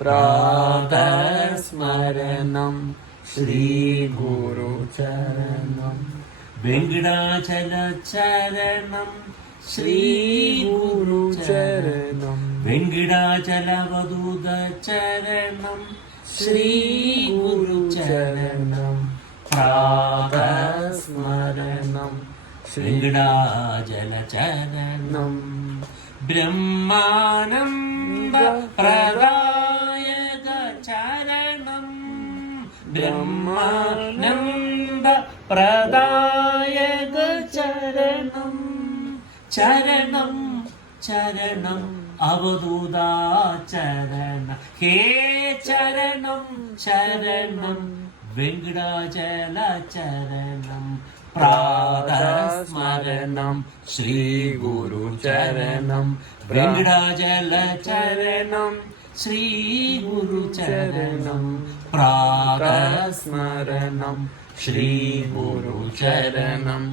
പ്രാതസ്മരണം ശ്രീഗുരുചരണം വെങ്കിടാചലചരണം ശ്രീഗുരുചരണം വെങ്കിടാചലവദൂതചരണം ശ്രീഗുരുചരണം പ്രാതസ്മരണം വെങ്കിടാചലചരണം ബ്രഹ്മാനന്ദ പ്രദായക ചരണം ബ്രഹ്മാനന്ദ പ്രദായക ചരണം ചരണം ചരണം അവധൂതാചരണ ഹേ ചരണം ശരണം വെങ്കിടാചല ചരണം പ്രാതസ്മരണം ശ്രീഗുരുചരണം വെങ്കിടാചല ചരണം ശ്രീഗുരുചരണം പ്രാതസ്മരണം ശ്രീഗുരുചരണം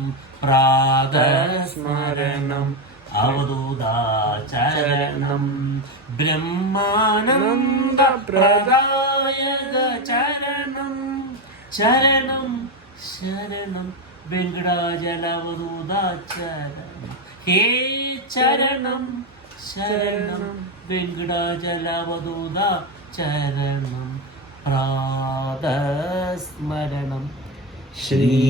പ്രാതസ്മരണം അവധൂതാചരണം ബ്രഹ്മാനന്ദ പ്രദായക ചരണം ചരണം ശരണം വെങ്കിടാചലവദൂതാചരണം ഹേ ചരണം ശരണം വെങ്കിടാചലവദൂതാചരണം പ്രാതസ്മരണം ശ്രീഗുരുചരണം